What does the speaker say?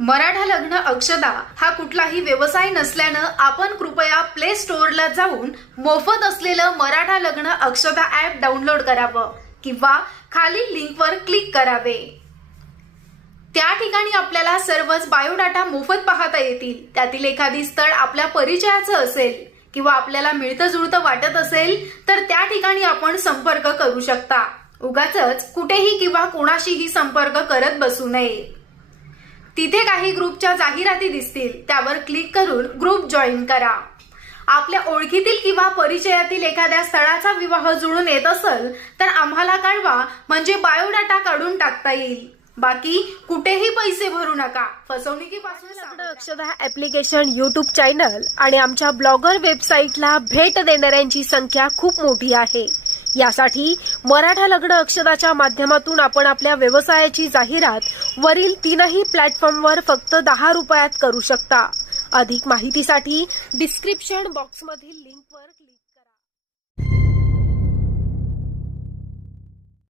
मराठा लग्न अक्षदा हा कुठलाही व्यवसाय नसल्यानं आपण कृपया प्ले स्टोअरला जाऊन मोफत असलेलं मराठा लग्न अक्षदा ॲप डाउनलोड करावं किंवा खालील लिंकवर क्लिक करावे. त्या ठिकाणी आपल्याला सर्वच बायोडाटा मोफत पाहता येतील. त्यातील एखादी स्थळ आपल्या परिचयाचं असेल किंवा आपल्याला मिळतं जुळतं वाटत असेल तर त्या ठिकाणी आपण संपर्क करू शकता. उगाच कुठेही किंवा कोणाशीही संपर्क करत बसू नये. तिथे काही ग्रुपच्या जाहिराती दिसतील त्यावर क्लिक करून ग्रुप जॉईन करा. आपल्या ओळखीतील किंवा परिचयातील एखाद्या स्थळाचा विवाह जुळून येत असेल तर आम्हाला कळवा म्हणजे बायोडाटा काढून टाकता येईल. बाकी कुठेही पैसे भरू नका. फसवणुकीपासून अक्षदा ऍप्लिकेशन युट्यूब चॅनल आणि आमच्या ब्लॉगर वेबसाईटला भेट देणाऱ्यांची संख्या खूप मोठी आहे. यासाठी मराठा लग्न अक्षदाच्या माध्यमातून आपण आपल्या व्यवसायाची जाहिरात वरील तीनही प्लॅटफॉर्मवर फक्त दहा रुपयात करू शकता. अधिक माहितीसाठी डिस्क्रिप्शन बॉक्समधील लिंकवर क्लिक करा.